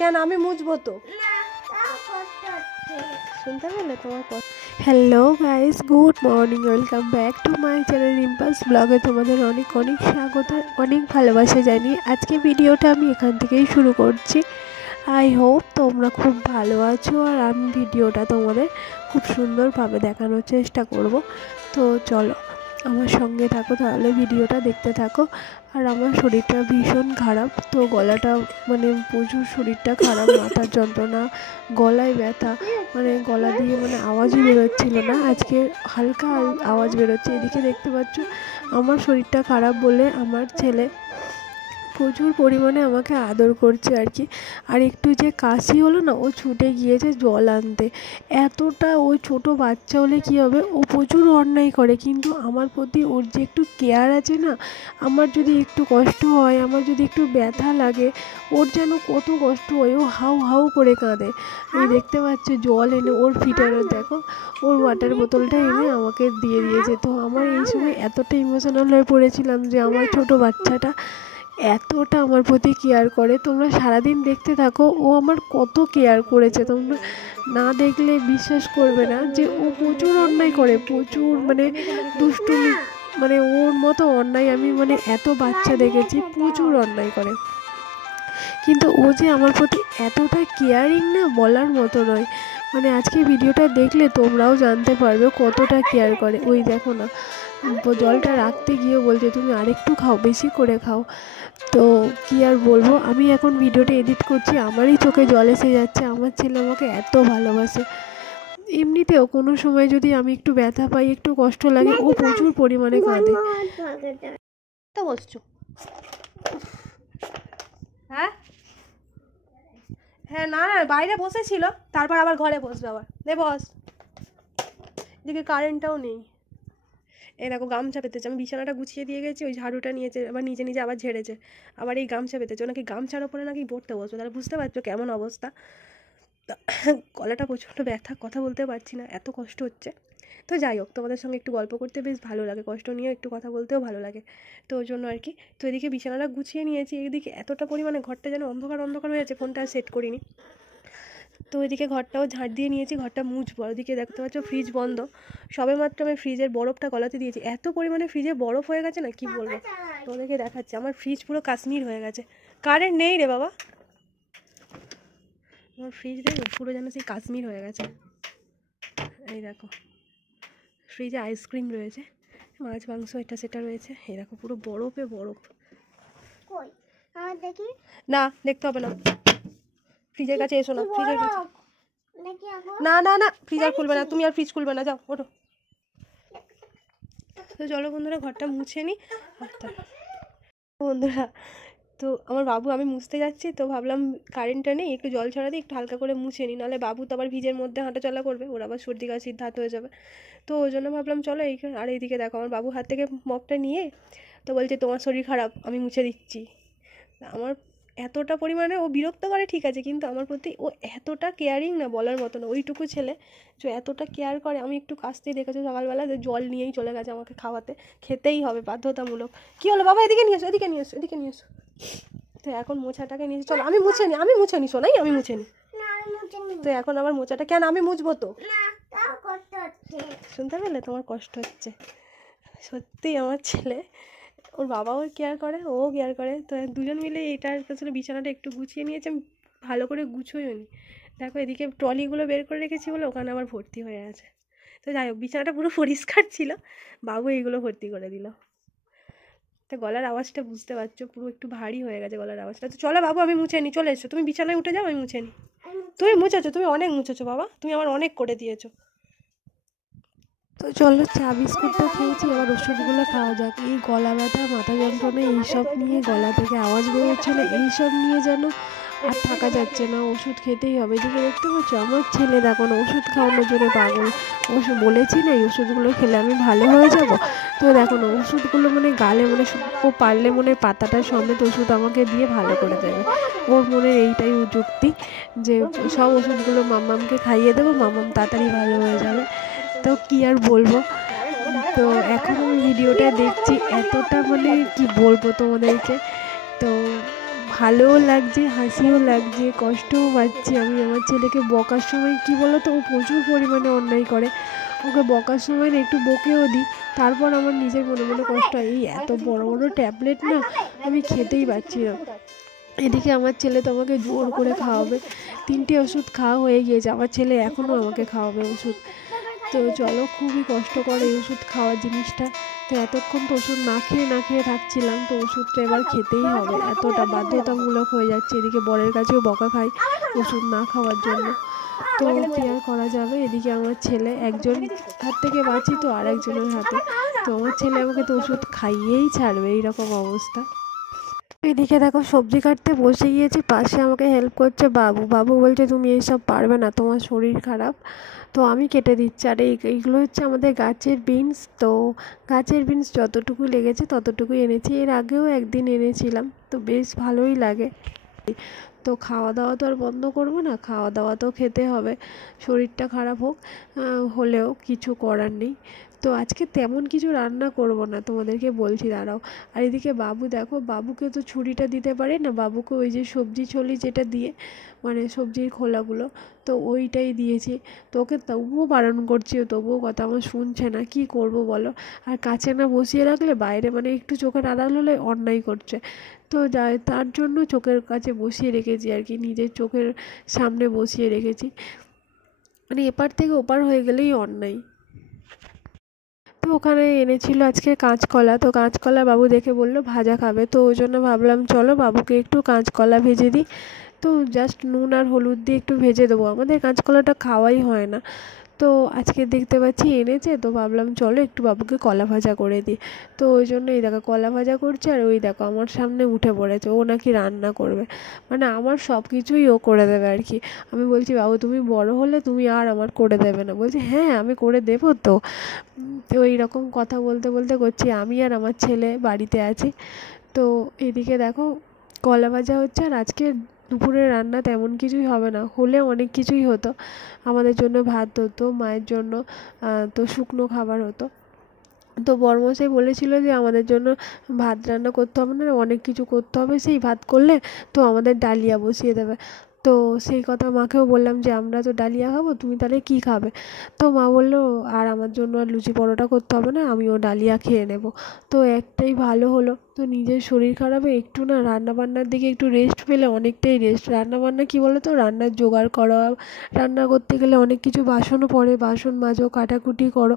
কেন আমি মুছবো তো, শুনতে পেলে তোমার কথা। Hello guys, good morning, welcome back to my channel Rimpa's ব্লগে তোমাদের অনেক অনেক স্বাগত, অনেক ভালোবাসা জানিয়ে আজকে ভিডিওটা আমি এখান থেকেই শুরু করছি। আই হোপ তোমরা খুব ভালো আছো আর আমি ভিডিওটা তোমাদের খুব সুন্দরভাবে দেখানোর চেষ্টা করব। তো চলো আমার সঙ্গে থাকো, তাহলে ভিডিওটা দেখতে থাকো। আর আমার শরীরটা ভীষণ খারাপ, তো গলাটা মানে প্রচুর শরীরটা খারাপ, মাথার যন্ত্রণা, গলায় ব্যথা, মানে গলা দিয়ে মানে আওয়াজই বেরোচ্ছিল না, আজকে হালকা আওয়াজ বেরোচ্ছে। এদিকে দেখতে পাচ্ছ আমার শরীরটা খারাপ বলে আমার ছেলে প্রচুর পরিমাণে আমাকে আদর করছে আর কি। আর একটু যে কাশি হলো না, ও ছুটে গিয়েছে জল আনতে। এতটা ওই ছোট বাচ্চা হলে কী হবে, ও প্রচুর অন্যায় করে, কিন্তু আমার প্রতি ওর যে একটু কেয়ার আছে না, আমার যদি একটু কষ্ট হয়, আমার যদি একটু ব্যথা লাগে, ওর যেন কত কষ্ট হয়, ও হাউ হাউ করে কাঁদে। এই দেখতে পাচ্ছ জল এনে ওর ফিটারে দেখো, ওর ওয়াটার বোতলটা এনে আমাকে দিয়ে দিয়েছে। তো আমার এই সময় এতটা ইমোশনাল হয়ে পড়েছিলাম যে আমার ছোট বাচ্চাটা এতটা আমার প্রতি কেয়ার করে। তোমরা সারাদিন দেখতে থাকো ও আমার কত কেয়ার করেছে, তোমরা না দেখলে বিশ্বাস করবে না যে ও প্রচুর অন্যায় করে, প্রচুর মানে দুষ্টুমি, মানে ওর মতো অন্যায় আমি মানে এত বাচ্চা দেখেছি, প্রচুর অন্যায় করে। কিন্তু ও যে আমার প্রতি এতটা কেয়ারিং না, বলার মতো নয়। মানে আজকে ভিডিওটা দেখলে তোমরাও জানতে পারবে কতটা কেয়ার করে। ওই দেখো না, জলটা রাখতে গিয়ে বলছে তুমি আরেকটু খাও, বেশি করে খাও। তো কী আর বলবো, আমি এখন ভিডিওটা এডিট করছি, আমারই চোখে জল এসে যাচ্ছে। আমার ছেলে আমাকে এত ভালোবাসে। এমনিতেও কোনো সময় যদি আমি একটু ব্যথা পাই, একটু কষ্ট লাগে, ও প্রচুর পরিমাণে কাঁদে। তো বসছো হ্যাঁ হ্যাঁ, না না বাইরে বসেছিল, তারপর আবার ঘরে বসবে, আবার দে বস। এদিকে কারেন্টটাও নেই। এই দেখো গামছা পেতেছে, আমি বিছানাটা গুছিয়ে দিয়ে গেছি, ওই ঝাড়ুটা নিয়েছে, আবার নিজে নিজে আবার ঝেড়েছে, আবার এই গামছা পেতেছে। ও নাকি গামছার ওপরে নাকি পড়তে বসবে, তাহলে বুঝতে পারছো কেমন অবস্থা। গলাটা প্রচণ্ড ব্যথা, কথা বলতে পারছি না, এত কষ্ট হচ্ছে। তো যাই হোক, তোমাদের সঙ্গে একটু গল্প করতে বেশ ভালো লাগে, কষ্ট নিয়ে একটু কথা বলতেও ভালো লাগে, তো ওই জন্য আর কি। তো এদিকে বিছানাটা গুছিয়ে নিয়েছি, এদিকে এতটা পরিমাণে ঘরটা যেন অন্ধকার অন্ধকার হয়ে যাচ্ছে, ফোনটা সেট করিনি। তো ওইদিকে ঘরটাও ঝাড় দিয়ে নিয়েছি, ঘরটা মুছবো। ওইদিকে দেখতে পাচ্ছ ফ্রিজ বন্ধ, সবে মাত্র আমি ফ্রিজের বরফটা গলাতে দিয়েছি। এত পরিমাণে ফ্রিজে বরফ হয়ে গেছে না, কি বলবো, তোমাদেরকে দেখাচ্ছি। আমার ফ্রিজ পুরো কাশ্মীর হয়ে গেছে। কারেন্ট নেই রে বাবা, আমার ফ্রিজ দেখো পুরো যেন সেই কাশ্মীর হয়ে গেছে। এই দেখো ফ্রিজে আইসক্রিম রয়েছে, মাছ মাংস এটা সেটা রয়েছে, এই দেখো পুরো বরফে বরফ। না দেখতে হবে না, ফ্রিজের কাছে এসো না, ফ্রিজের কাছে না না না, ফ্রিজ আর খুলবে না, তুমি আর ফ্রিজ খুলবে না, যাও ওঠো। তো চলো বন্ধুরা ঘরটা মুছে নিই। বন্ধুরা তো আমার বাবু, আমি মুছতে যাচ্ছি, তো ভাবলাম কারেন্টটা নেই, একটু জল ছড়া দিই, একটু হালকা করে মুছে নিই, নাহলে বাবু তো আবার ভিজের মধ্যে হাঁটাচলা করবে, ওর আবার সর্দি কাশির ধাত হয়ে যাবে। তো ওই জন্য ভাবলাম চলো এই। আর এইদিকে দেখো আমার বাবু হাত থেকে মগটা নিয়ে তো বলছে তোমার শরীর খারাপ, আমি মুছে দিচ্ছি। আমার এতটা পরিমাণে ও বিরক্ত করে ঠিক আছে, কিন্তু আমার প্রতি ও এতটা কেয়ারিং না, বলার মতো না। ওইটুকু ছেলে যে এতটা কেয়ার করে। আমি একটু কাছতেই দেখেছি সকালবেলা, যে জল নিয়েই চলে গেছে আমাকে খাওয়াতে, খেতেই হবে বাধ্যতামূলক। কী হলো বাবা, এদিকে নিয়ে এসো, এদিকে নিয়ে এসো, এদিকে নিয়ে এসো। তো এখন মোছাটাকে নিয়ে চলো, আমি মুছে নিই শোনাই, আমি মুছে নিই। তো এখন আবার মোছাটা কেন আমি মুছবো তো, শুনতে পেলে তোমার কষ্ট হচ্ছে। সত্যি আমার ছেলে, ওর বাবাও কেয়ার করে, ও কেয়ার করে, তো দুজন মিলে এটার কাছে বিছানাটা একটু গুছিয়ে নিয়েছে। আমি ভালো করে গুছোইও নি, দেখো এদিকে ট্রলিগুলো বের করে রেখেছি বলে ওখানে আবার ভর্তি হয়ে আছে। তো যাই হোক, বিছানাটা পুরো পরিষ্কার ছিল, বাবু এইগুলো ভর্তি করে দিল। তো গলার আওয়াজটা বুঝতে পারছো, পুরো একটু ভারী হয়ে গেছে গলার আওয়াজটা। তো চলো বাবু আমি মুছে নিই, চলে এসো, তুমি বিছানায় উঠে যাও, আমি মুছে নিই। তুমি মুছেছো, তুমি অনেক মুছেছো বাবা, তুমি আমার অনেক করে দিয়েছো। তো চলো চা বিস্কুট তো খেয়েছি, এবার ওষুধগুলো খাওয়া যাক। এই গলা ব্যথা, মাথা যন্ত্রণা, এইসব নিয়ে, গলা থেকে আওয়াজ বেরোচ্ছিল, এইসব নিয়ে যেন আর থাকা যাচ্ছে না, ওষুধ খেতেই হবে। এদিকে দেখতে পাচ্ছ আমার ছেলে দেখো না, ওষুধ খাওয়ানোর জন্য পাগল। ওষুধ বলেছি না এই ওষুধগুলো খেলে আমি ভালো হয়ে যাব, তো দেখো না ওষুধগুলো মানে গালে মানে ও পারলে মনে পাতাটা সমেত ওষুধ আমাকে দিয়ে ভালো করে দেবে। ওর মনের এইটাই যুক্তি যে সব ওষুধগুলো মাম্মামকে খাইয়ে দেবো, মাম্মাম তাড়াতাড়ি ভালো হয়ে যাবে। তো কী আর বলবো। তো এখন আমি ভিডিওটা দেখছি, এতটা মানে কি বলবো তোমাদেরকে, তো ভালোও লাগছে, হাসিও লাগছে, কষ্টও পাচ্ছি। আমি আমার ছেলেকে বকার সময় কী বলো তো, ও প্রচুর পরিমাণে অন্যায় করে। ওকে বকার সময় না একটু বকেও দিই, তারপর আমার নিজের মনে মনে কষ্ট হয়। এই এত বড় বড় ট্যাবলেট না আমি খেতেই পারছি না। এদিকে আমার ছেলে তো আমাকে জোর করে খাওয়াবে। 3টে ওষুধ খাওয়া হয়ে গিয়েছে, আমার ছেলে এখনও আমাকে খাওয়াবে ওষুধ। তো চলো, খুবই কষ্টকর এই ওষুধ খাওয়ার জিনিসটা। তো এতক্ষণ তো ওষুধ না খেয়ে থাকছিলাম, তো ওষুধটা এবার খেতেই হবে, এতটা বাধ্যতামূলক হয়ে যাচ্ছে। এদিকে বরের কাছেও বকা খাই ওষুধ না খাওয়ার জন্য। তো কী আর করা যাবে। এদিকে আমার ছেলে, একজন হাত থেকে বাঁচি তো আর একজনের হাতে। তো আমার ছেলে আমাকে তো ওষুধ খাইয়েই ছাড়বে, এইরকম অবস্থা। এদিকে দেখো সবজি কাটতে বসে গিয়েছি, পাশে আমাকে হেল্প করছে বাবু। বাবু বলছে তুমি এইসব পারবে না, তোমার শরীর খারাপ। তো আমি কেটে দিচ্ছি। আর এইগুলো হচ্ছে আমাদের গাছের বিনস। তো গাছের বিনস যতটুকু লেগেছে ততটুকুই এনেছি, এর আগেও একদিন এনেছিলাম, তো বেশ ভালোই লাগে। তো খাওয়া দাওয়া তো আর বন্ধ করবো না, খাওয়া দাওয়া তো খেতে হবে, শরীরটা খারাপ হোক হলেও কিছু করার নেই। তো আজকে তেমন কিছু রান্না করব না, তোমাদেরকে বলছি, দাঁড়াও। আর এদিকে বাবু দেখো, বাবুকে তো ছুরিটা দিতে পারি না, বাবুকে ওই যে সবজি ছলি যেটা দিয়ে, মানে সবজির খোলাগুলো, তো ওইটাই দিয়েছি। তো ওকে তবুও বারণ করছি, তবুও কথা আমার শুনছে না, কি করব বলো। আর কাছে না বসিয়ে রাখলে বাইরে মানে একটু চোখের আড়াল হলে অন্যায় করছে। তো তার জন্য চোখের কাছে বসিয়ে রেখেছি আর কি, নিজের চোখের সামনে বসিয়ে রেখেছি, মানে এপার থেকে ওপার হয়ে গেলেই অন্যায়। তো ওখানে এনেছিল আজকে কাঁচকলা, তো কাঁচকলা বাবু দেখে বললো ভাজা খাবে, তো ওই জন্য ভাবলাম চলো বাবুকে একটু কাঁচকলা ভেজে দিই। তো জাস্ট নুন আর হলুদ দিয়ে একটু ভেজে দেবো, আমাদের কাঁচকলাটা খাওয়াই হয় না। তো আজকে দেখতে পাচ্ছি এনেছে, তো ভাবলাম চলো একটু বাবুকে কলা ভাজা করে দিই। তো ওই জন্য এই দেখো কলা ভাজা করছে, আর ওই দেখো আমার সামনে উঠে পড়েছে, ও নাকি রান্না করবে, মানে আমার সব কিছুই ও করে দেবে আর কি। আমি বলছি বাবু তুমি বড় হলে তুমি আর আমার করে দেবে না, বলছে হ্যাঁ আমি করে দেবো। তো তো এইরকম কথা বলতে বলতে করছি, আমি আর আমার ছেলে বাড়িতে আছি। তো এদিকে দেখো কলা ভাজা হচ্ছে, আর আজকে দুপুরে রান্না তেমন কিছুই হবে না, হলে অনেক কিছুই হতো। আমাদের জন্য ভাত হতো, মায়ের জন্য তো শুকনো খাবার হতো। তো বড়মশাই বলেছিল যে আমাদের জন্য ভাত রান্না করতে হবে না, অনেক কিছু করতে হবে, সেই ভাত করলে তো আমাদের ডালিয়া বসিয়ে দেবে। তো সেই কথা মাকেও বললাম যে আমরা তো ডালিয়া খাবো, তুমি তাহলে কী খাবে। তো মা বললো আর আমার জন্য আর লুচি পরোটা করতে হবে না, আমিও ডালিয়া খেয়ে নেব। তো একটাই ভালো হলো। তো নিজের শরীর খারাপে একটু না রান্নাবান্নার দিকে একটু রেস্ট পেলে অনেকটাই রেস্ট। রান্নাবান্না কী বলো তো, রান্নার জোগাড় করা, রান্না করতে গেলে অনেক কিছু বাসনও পড়ে, বাসন মাজো, কাটাকুটি করো,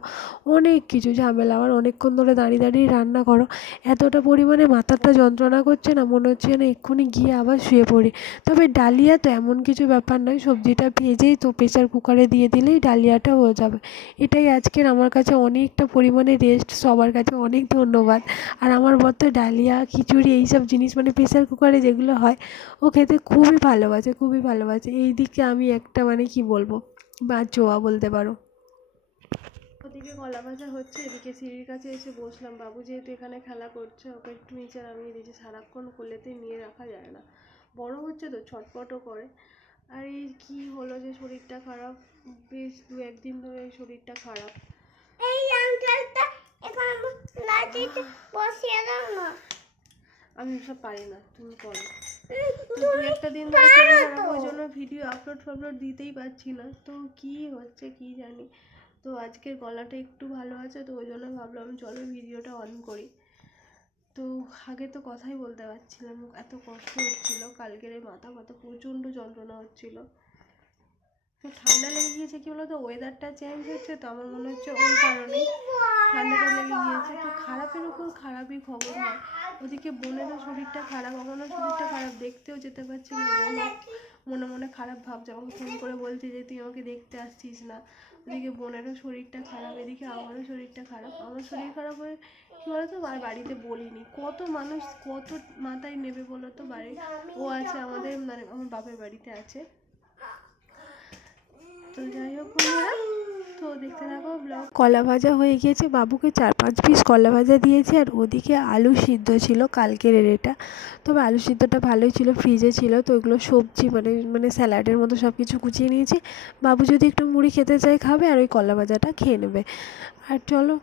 অনেক কিছু ঝামেলা। আবার অনেকক্ষণ ধরে দাঁড়িয়ে দাঁড়িয়ে রান্না করো, এতটা পরিমাণে মাথাটা যন্ত্রণা করছে না, মনে হচ্ছে না এক্ষুনি গিয়ে আবার শুয়ে পড়ি। তবে ডালিয়া তো এমন কিছু ব্যাপার নয়, সবজিটা ভেজেই তো প্রেসার কুকারে দিয়ে দিলেই ডালিয়াটা হয়ে যাবে। এটাই আজকের আমার কাছে অনেকটা পরিমাণে রেস্ট, সবার কাছে অনেক ধন্যবাদ। আর আমার বর তো ডালিয়া, খিচুড়ি এইসব জিনিস মানে প্রেসার কুকারে যেগুলো হয় ও খেতে খুবই ভালোবাসে, খুবই ভালোবাসে। এই দিকে আমি একটা মানে কি বলবো, বাঁচোয়া বলতে পারো। ওদিকে কলা ভাজা হচ্ছে, এদিকে সিঁড়ির কাছে এসে বসলাম। বাবু যেহেতু এখানে খেলা করছে, ওকে একটু নিচে নামিয়ে দিয়েছি, সারাক্ষণ কোলেতে নিয়ে রাখা যায় না, বড় হচ্ছে তো ছটপটও করে। আর এই কী হলো যে শরীরটা খারাপ, বেশ 2-1 দিন ধরে এই শরীরটা খারাপ। এই আঙ্কেলটা এখানে লাইটে বসিয়ে দাও না। আমি সব পারি না, তুমি করো। 2-1 দিন ধরে শরীর খারাপ, ওই জন্য ভিডিও আপলোড দিতেই পারছি না। তো কী হচ্ছে কী জানি। তো আজকের গলাটা একটু ভালো আছে, তো ওই জন্য ভাবলাম চলো ভিডিওটা অন করি। তো আগে তো কথাই বলতে পারছিলাম, এত কষ্ট হচ্ছিল। কালকের এই মাথা প্রচণ্ড যন্ত্রণা হচ্ছিল। তো ঠান্ডা লেগে গিয়েছে, কী বলতো ওয়েদারটা চেঞ্জ হচ্ছে, তো আমার মনে হচ্ছে ওই কারণেই ঠান্ডাটা লেগে গিয়েছে। তো খারাপের উপর খারাপই খবর হয়। ওদিকে বোনেরও শরীরটা খারাপ, আমারও শরীরটা খারাপ, দেখতেও যেতে পারছি না। বোনও মনে মনে খারাপ ভাবছে, আমাকে ফোন করে বলছে যে তুই আমাকে দেখতে আসছিস না। ওদিকে বোনেরও শরীরটা খারাপ, এদিকে আমারও শরীরটা খারাপ। আমার শরীর খারাপ হয়ে কী বলতো বাড়িতে বলিনি, কত মানুষ কত মাথায় নেবে বলো তো। বাড়ি ও আছে আমাদের, মানে আমার বাপের বাড়িতে আছে। তো যাই হোক বন্ধুরা, তো দেখতে থাকো ব্লগ। কলা ভাজা হয়ে গিয়েছে, বাবুকে 4-5 পিস কলা ভাজা দিয়েছি। আর ওদিকে আলু সিদ্ধ ছিল কালকের এটা, তবে আলু সিদ্ধটা ভালোই ছিল, ফ্রিজে ছিল। তো ওগুলো সবজি মানে স্যালাডের মতো সব কিছু কুচিয়ে নিয়েছি। বাবু যদি একটু মুড়ি খেতে চায় খাবে, আর ওই কলা ভাজাটা খেয়ে নেবে। আর চলো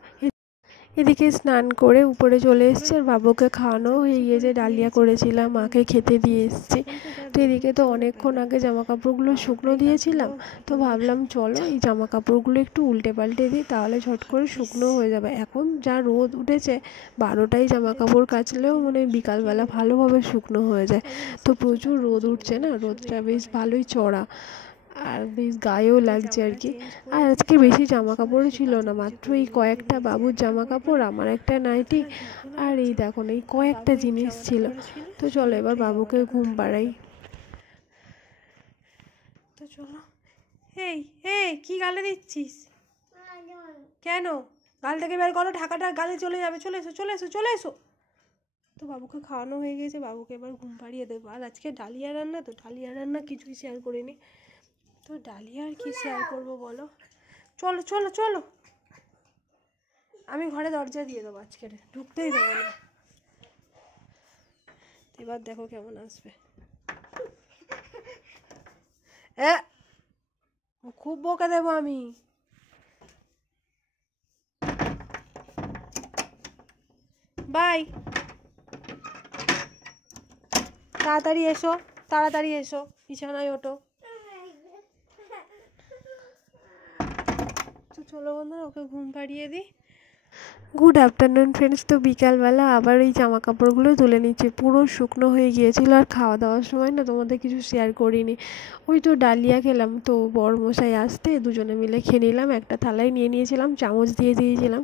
এদিকে স্নান করে উপরে চলে এসছে, আর বাবুকে খাওয়ানো হয়ে গিয়েছে। ডালিয়া করেছিলাম, মাকে খেতে দিয়ে এসছি। তো এদিকে তো অনেকক্ষণ আগে জামা কাপড়গুলো শুকনো দিয়েছিলাম, তো ভাবলাম চলো এই জামা কাপড়গুলো একটু উল্টে পাল্টে দিই, তাহলে ঝট করে শুকনো হয়ে যাবে। এখন যা রোদ উঠেছে, 12টায় জামা কাপড় কাচলেও মানে বিকালবেলা ভালোভাবে শুকনো হয়ে যায়। তো প্রচুর রোদ উঠছে না, রোদটা বেশ ভালোই চড়া, আর বেশ গায়েও লাগছে আর কি। আর আজকে বেশি জামা কাপড়ও ছিল না, মাত্র এই কয়েকটা বাবুর জামা কাপড়, আমার একটা নাইটি, আর এই দেখো এই কয়েকটা জিনিস ছিল। তো চলো এবার বাবুকে ঘুম পাড়াই। তো চলো। এই এই কি গালে দিচ্ছিস? কেন? গাল থেকে বের করো, ঢাকাটা গালে চলে যাবে। চলে এসো চলে এসো চলে এসো। তো বাবুকে খাওয়ানো হয়ে গেছে, বাবুকে এবার ঘুম পাড়িয়ে দেবো। আর আজকে ডালিয়া রান্না, তো ডালিয়া রান্না কিছুই শেয়ার করিনি। তো ডালিয়া আর কি শেয়ার করবো বলো? চলো চলো চলো, আমি ঘরে দরজা দিয়ে দেবো, আজকে ঢুকতেই দেবো না। এবার দেখো কেমন আসবে। খুব বকা দেবো আমি। বাই, তাড়াতাড়ি এসো, তাড়াতাড়ি এসো, বিছানায় ওঠো। তো চলো বন্ধুরা, ওকে ঘুম পাড়িয়ে দিই। Good afternoon friends. তো বিকালবেলা আবার এই জামা কাপড়গুলো তুলে নিচ্ছে, পুরো শুকনো হয়ে গিয়েছিল। আর খাওয়া দাওয়ার সময় না তোমাদের কিছু শেয়ার করিনি, ওই তো ডালিয়া খেলাম। তো বড়মশাই আসতে দুজনে মিলে খেয়ে নিলাম, একটা থালায় নিয়ে নিয়েছিলাম, চামচ দিয়ে দিয়েছিলাম।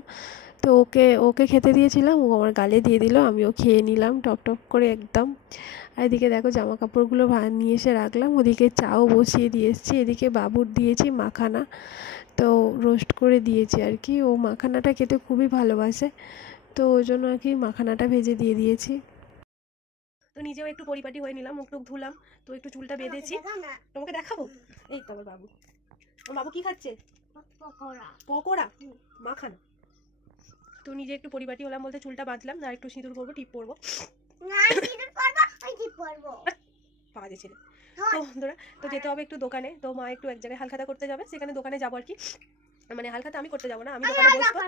তো ওকে ওকে খেতে দিয়েছিলাম, ও আমার গালে দিয়ে দিল, আমিও খেয়ে নিলাম টপ টপ করে একদম। আর এদিকে দেখো জামা কাপড়গুলো নিয়ে এসে রাখলাম, ওদিকে চাও বসিয়ে দিয়ে এসেছি। এদিকে বাবুর দিয়েছি মাখানা, তো রোস্ট করে দিয়েছি আর কি, ও মাখানাটা খেতে খুবই ভালোবাসে, তো ওই জন্য আর কি মাখানাটা ভেজে দিয়ে দিয়েছি। তো নিজেও একটু পরিপাটি হয়ে নিলাম, মুখ টুক ধুলাম, তো একটু চুলটা বেঁধেছি। তোমাকে দেখাবো। এই তো আমার বাবু, আমার বাবু কি খাচ্ছে? পকোড়া। পকোড়া মাখানা। তো নিজে একটু পরিপাটি হলাম বলতে চুলটা বাঁধলাম, আর একটু সিঁদুর করবো, টিপ পরবো। পাওয়া যাচ্ছিল তো বন্ধুরা। তো যেতে হবে একটু দোকানে, তো মা একটু এক জায়গায় হালখাতা করতে যাবে, সেখানে দোকানে যাবো আর কি। মানে হালখাতা আমি করতে যাবো না, আমি দোকানে বসবো,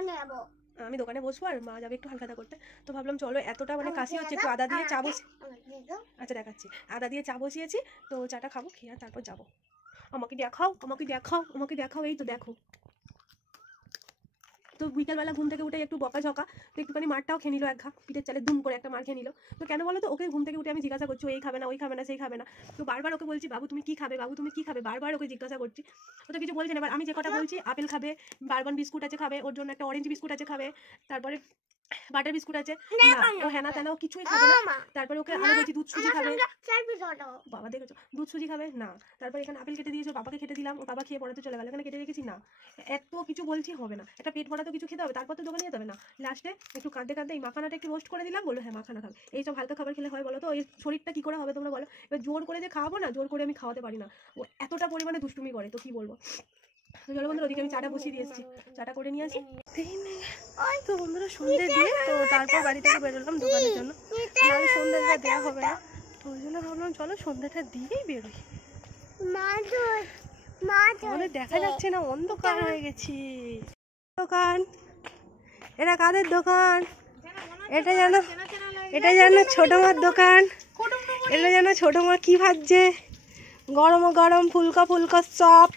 আমি দোকানে বসবো, আর মা যাবে একটু হালখাতা করতে। তো ভাবলাম চলো, এতটা মানে কাশি হচ্ছে, একটু আদা দিয়ে চা বসি। আচ্ছা দেখাচ্ছি, আদা দিয়ে চা বসিয়েছি, তো চাটা খাবো, খেয়ে তারপর যাবো। আমাকে দেখাও আমাকে দেখাও আমাকে দেখাও, এই তো দেখো। তো বিকালবেলা ঘুম থেকে উঠে একটু বকাঝকা, তো একটুখানি মারটাও খেয়ে নিল, এক ঘা পিঠের চালে দুম করে একটা মার খেয়ে নিল। তো কেন বলো তো, ওকে ঘুম থেকে উঠে আমি জিজ্ঞাসা করছি এই খাবে না ওই খাবে না সেই খাবে না, তো বারবার ওকে বলছি বাবু তুমি কি খাবে, বাবু তুমি কি খাবে, বারবার ওকে জিজ্ঞাসা করছি। ও তো কিছু বলছে না। এবার আমি যে কটা বলছি, আপেল খাবে, বারবন বিস্কুট আছে খাবে, ওর জন্য একটা অরেঞ্জ বিস্কুট আছে খাবে, তারপরে বাটার বিস্কুট আছে না, ও হ্যানা তেনা ও কিছুই খাবে না। তারপরে ওকে আমি বলছি দুধ সুজি খাবে, বাবা দেখেছো দুধ সুজি খাবে না। তারপরে এখানে আপেল কেটে দিয়েছো, বাবাকে খেতে দিলাম, ও বাবা খেয়ে পড়াতে চলে গেল, এখানে কেটে রেখেছি না। এত কিছু বলছি হবে না, একটা পেট ভরা তো কিছু খেতে হবে, তারপর তো দোকানে যেতে হবে না। লাস্টে একটু কাঁদতে কাঁদতে এই মাখানাটা একটু রোস্ট করে দিলাম, বললো হ্যাঁ মাখানা খাবে। এইসব হালকা খাবার খেলে হয় বলো তো? এই শরীরটা কি করে হবে তোমরা বলো? এবার জোর করে যে খাওয়াবো না, জোর করে আমি খাওয়াতে পারি না, ও এতটা পরিমাণে দুষ্টুমি করে, তো কি বলবো। তো চলো বন্ধুরা, ওদিকে আমি চাটা বসিয়ে দিয়ে এসেছি, চাটা করে নিয়ে আসি। তো বন্ধুরা সন্ধ্যে দিয়ে তো তারপর বাড়ি থেকে বেরোলাম দোকানের জন্য, নাহলে সন্ধ্যাটা দেওয়া হবে না, তো ওই জন্য ভাবলাম চলো সন্ধ্যাটা দিয়েই বেরোই। আমাদের দেখা যাচ্ছে না, অন্ধকার হয়ে গেছি। দোকান, এটা কাদের দোকান? এটা যেন ছোট মার দোকান। এটা যেন ছোট মা কি ভাজছে, গরম গরম ফুলকা ফুলকা চপ।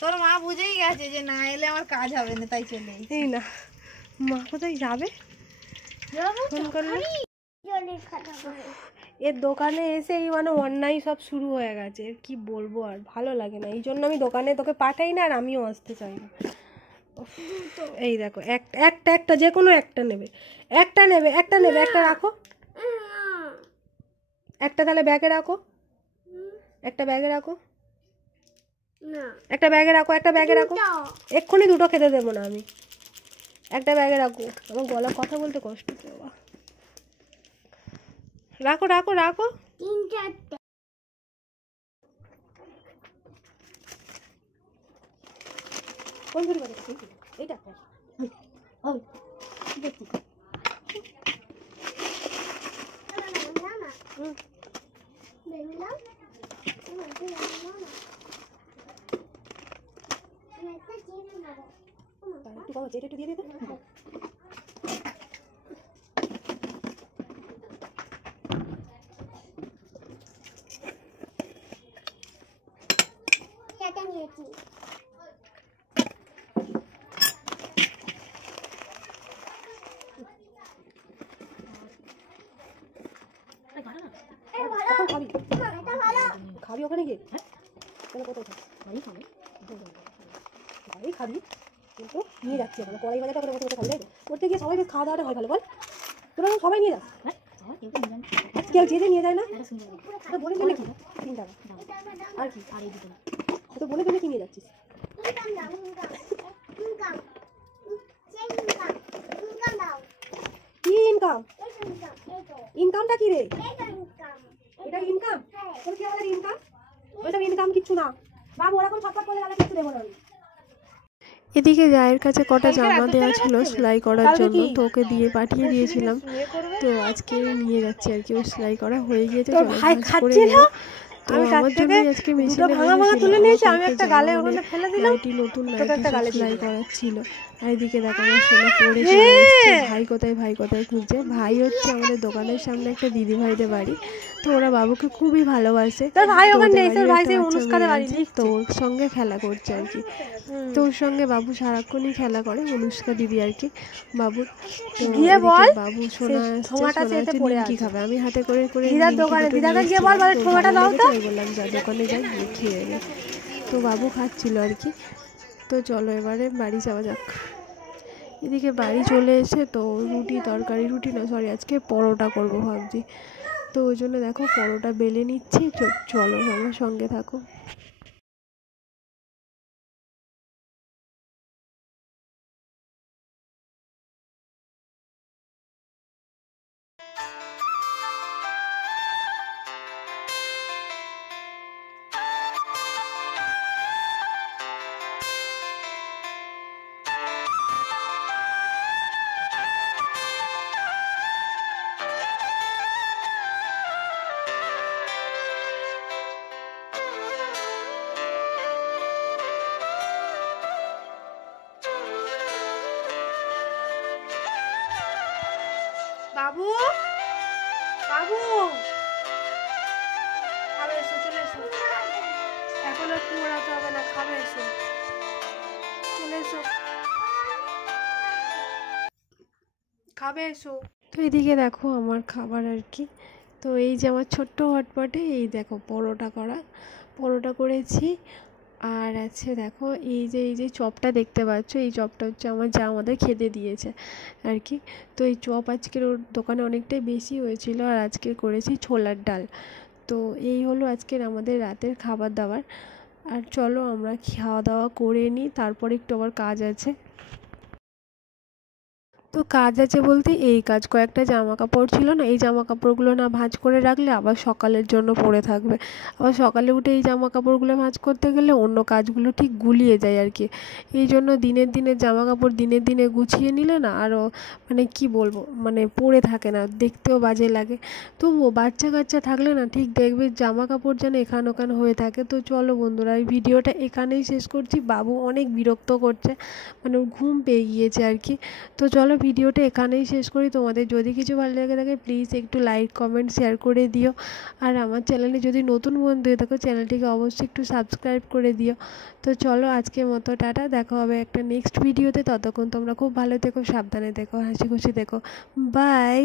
তোর মা বুঝেই গেছে যে না এলে আমার কাজ হবে না, তাই চলে এই না, মা কোথায় যাবে ফোন করলে? এর দোকানে এসেই মানে অন্যায় সব শুরু হয়ে গেছে, কি বলবো, আর ভালো লাগে না, এই জন্য আমি দোকানে তোকে পাঠাই না, আর আমিও আসতে চাই না। এই দেখো একটা একটা যে কোনো একটা নেবে, একটা রাখো, একটা তাহলে ব্যাগে রাখো, একটা ব্যাগে রাখো, একটা ব্যাগে রাখো, একটা ব্যাগে রাখো, এক্ষুনি দুটো খেতে দেবো না আমি, একটা ব্যাগে রাখো, আমার গলা কথা বলতে কষ্ট হচ্ছে বাবা। রাখো রাখো রাখো, এইটা একটু দিয়ে দিতে। খাবি খাবি ওখানে গিয়ে? হ্যাঁ কোথায় বাড়ি খাবি কিন্তু নিয়ে যাচ্ছি ওখানে কড়াই বাজারটা করে বসে বসে খাবি, তাই তো? করতে গিয়ে সবাই খাওয়া দাওয়াটা হয় ভালো বল, তোরা সবাই নিয়ে যাস। হ্যাঁ কেউ যেতে নিয়ে যায় না, তো বলে দিলে কি 3 টাকা আর কি, আর এই দুটো তো বলে দিলে কি নিয়ে যাচ্ছিস? কি ইনকাম? ইনকামটা কি রে? এটা ইনকাম? তোর কি আমাদের ইনকাম? ওইসব ইনকাম কিচ্ছু না বাবু, ওরকম ছটফট করে গেলে কিচ্ছু দেবো না। এদিকে জায়ের কাছে কটা জামা দেওয়া ছিল সেলাই করার জন্য, তো ওকে দিয়ে পাঠিয়ে দিয়েছিলাম, তো আজকে নিয়ে যাচ্ছে আর কি। ও সেলাই করা হয়ে গিয়েছে, ভাই খাচ্ছে না। তো আমার জন্য আজকে মেশিনে তুলে নিয়েছি, আমি একটা গালে ওখানে ফেলে দিলাম, নতুন সেলাই করার ছিল। আর এদিকে দেখো আমার সোনা পড়ে ভাই কোথায় খুঁজছে। ভাই হচ্ছে আমাদের দোকানের সামনে একটা দিদি ভাইদের বাড়ি, তো ওরা বাবুকে খুবই ভালোবাসে, তো ওর সঙ্গে খেলা করছে আর কি। তো ওর সঙ্গে বাবু সারাক্ষণই খেলা করে, অনুষ্কা দিদি আর কি বাবুর। বাবু সোনা নিমকি খাবে, আমি হাতে করে বললাম যা দোকানে যাই গিয়ে খেয়ে নে। তো বাবু খাচ্ছিল আর কি। তো চলো এবারে বাড়ি যাওয়া যাক। এদিকে বাড়ি চলে এসে তো রুটি না সরি আজকে পরোটা করবো ভাবছি, তো ওই জন্য দেখো পরোটা বেলে নিচ্ছি। চলো আমার সঙ্গে থাকো। বাবু বাবু খাবে এসো, চলে এসো, এখন আর কুড়াতে হবে না, খাবে এসো, চলে এসো, খাবে এসো। তো এদিকে দেখো আমার খাবার আর কি। তো এই যে আমার ছোট্ট হটপটে এই দেখো পরোটা করেছি, আর আছে দেখো এই যে চপটা দেখতে পাচ্ছ, এই চপটা হচ্ছে আমার যা আমাদের খেতে দিয়েছে আর কি। তো এই চপ আজকের ওর দোকানে অনেকটাই বেশি হয়েছিল, আর আজকে করেছি ছোলার ডাল। তো এই হলো আজকের আমাদের রাতের খাবার দাবার। আর চলো আমরা খাওয়া দাওয়া করে নিই, তারপর একটু আবার কাজ আছে। তো কাজ আছে বলতে এই কাজ, কয়েকটা জামা কাপড় ছিল না, এই জামা কাপড়গুলো না ভাঁজ করে রাখলে আবার সকালের জন্য পড়ে থাকবে, আবার সকালে উঠে এই জামা কাপড়গুলো ভাঁজ করতে গেলে অন্য কাজগুলো ঠিক গুলিয়ে যায় আর কি। এই জন্য দিনের জামা কাপড় দিনে গুছিয়ে নিলে না আরও মানে কি বলবো, মানে পড়ে থাকে না, দেখতেও বাজে লাগে। তবুও বাচ্চা কাচ্চা থাকলে না ঠিক দেখবে জামা কাপড় যেন এখান ওখান হয়ে থাকে। তো চলো বন্ধুরা এই ভিডিওটা এখানেই শেষ করছি, বাবু অনেক বিরক্ত করছে, মানে ওর ঘুম পেয়ে গিয়েছে আর কি। তো চলো ভিডিওটা এখানেই শেষ করি। তোমাদের যদি কিছু ভালো লেগে থাকে প্লিজ একটু লাইক কমেন্ট শেয়ার করে দিও, আর আমার চ্যানেলে যদি নতুন বন্ধু হয়ে থাকো চ্যানেলটিকে অবশ্যই একটু সাবস্ক্রাইব করে দিও। তো চলো আজকের মতো টাটা, দেখা হবে একটা নেক্সট ভিডিওতে। ততক্ষণ তোমরা খুব ভালো থেকো, সাবধানে থেকো, হাসি খুশি থেকো, বাই।